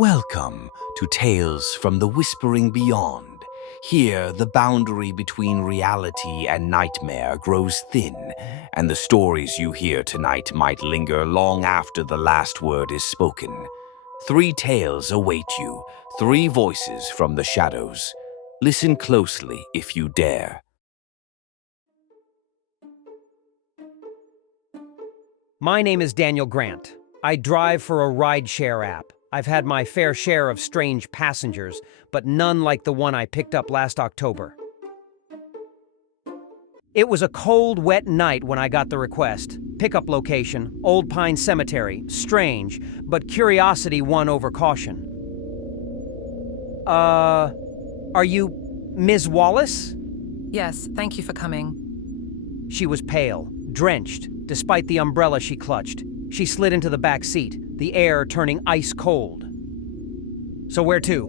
Welcome to Tales from the Whispering Beyond. Here, the boundary between reality and nightmare grows thin, and the stories you hear tonight might linger long after the last word is spoken. 3 tales await you, 3 voices from the shadows. Listen closely if you dare. My name is Daniel Grant. I drive for a rideshare app. I've had my fair share of strange passengers, but none like the one I picked up last October. It was a cold, wet night when I got the request. Pickup location, Old Pine Cemetery. Strange, but curiosity won over caution. Are you Ms. Wallace? Yes, thank you for coming. She was pale, drenched, despite the umbrella she clutched. She slid into the back seat, the air turning ice cold. So where to?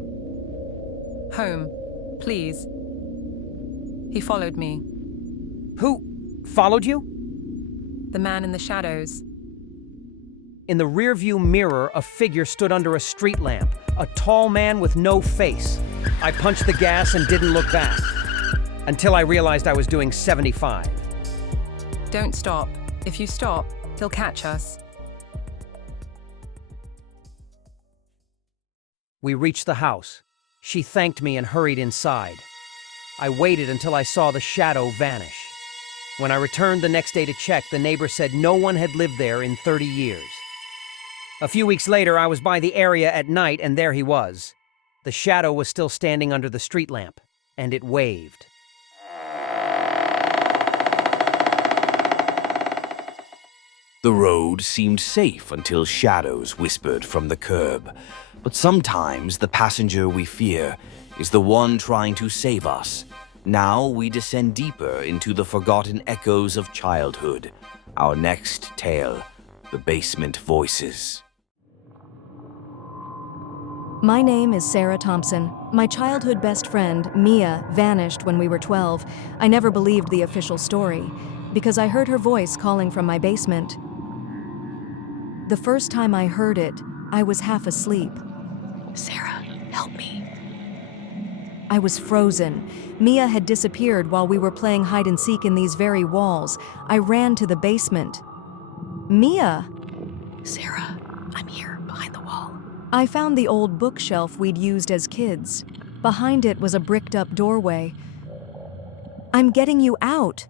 Home, please. He followed me. Who followed you? The man in the shadows. In the rearview mirror, a figure stood under a street lamp, a tall man with no face. I punched the gas and didn't look back, until I realized I was doing 75. Don't stop. If you stop, he'll catch us. We reached the house. She thanked me and hurried inside. I waited until I saw the shadow vanish. When I returned the next day to check, the neighbor said no one had lived there in 30 years. A few weeks later, I was by the area at night, and there he was. The shadow was still standing under the street lamp, and it waved. The road seemed safe until shadows whispered from the curb. But sometimes the passenger we fear is the one trying to save us. Now we descend deeper into the forgotten echoes of childhood. Our next tale, The Basement Voices. My name is Sarah Thompson. My childhood best friend, Mia, vanished when we were 12. I never believed the official story, because I heard her voice calling from my basement. The first time I heard it, I was half asleep. Sarah, help me. I was frozen. Mia had disappeared while we were playing hide and seek in these very walls. I ran to the basement. Mia! Sarah, I'm here, behind the wall. I found the old bookshelf we'd used as kids. Behind it was a bricked-up doorway. I'm getting you out!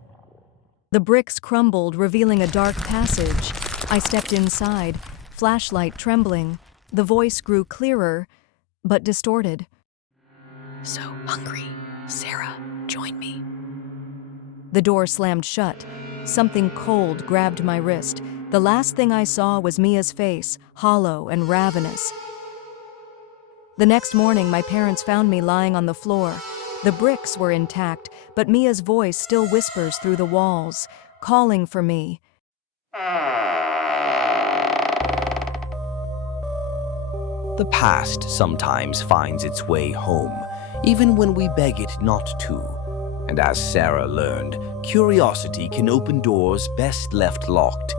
The bricks crumbled, revealing a dark passage. I stepped inside, flashlight trembling. The voice grew clearer, but distorted. So hungry. Sarah, join me. The door slammed shut. Something cold grabbed my wrist. The last thing I saw was Mia's face, hollow and ravenous. The next morning, my parents found me lying on the floor. The bricks were intact, but Mia's voice still whispers through the walls, calling for me. The past sometimes finds its way home, even when we beg it not to. And as Sarah learned, curiosity can open doors best left locked.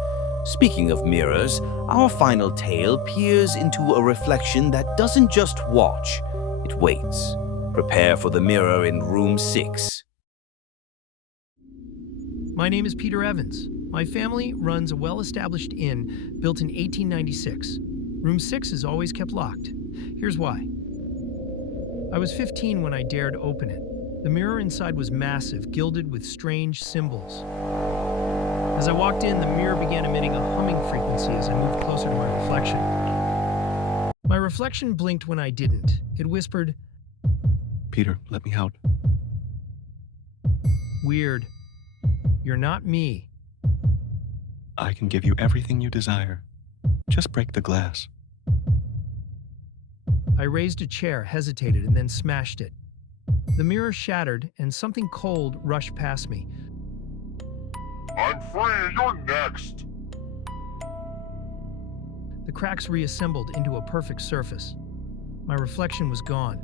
Speaking of mirrors, our final tale peers into a reflection that doesn't just watch, it waits. Prepare for the mirror in room 6. My name is Peter Evans. My family runs a well-established inn built in 1896. Room 6 is always kept locked. Here's why. I was 15 when I dared open it. The mirror inside was massive, gilded with strange symbols. As I walked in, the mirror began emitting a humming frequency as I moved closer to my reflection. My reflection blinked when I didn't. It whispered, "Peter, let me out." "Weird. You're not me." I can give you everything you desire. Just break the glass. I raised a chair, hesitated, and then smashed it. The mirror shattered, and something cold rushed past me. I'm free, you're next! The cracks reassembled into a perfect surface. My reflection was gone.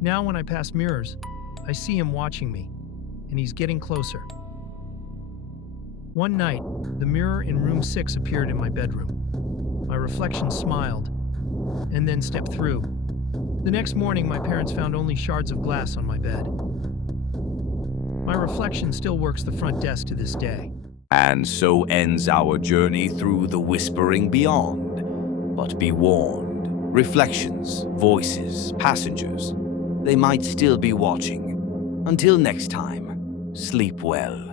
Now when I pass mirrors, I see him watching me, and he's getting closer. One night, the mirror in room 6 appeared in my bedroom. My reflection smiled. and then step through. The next morning, my parents found only shards of glass on my bed. My reflection still works the front desk to this day. And so ends our journey through the whispering beyond. But be warned, reflections, voices, passengers, they might still be watching. Until next time, sleep well.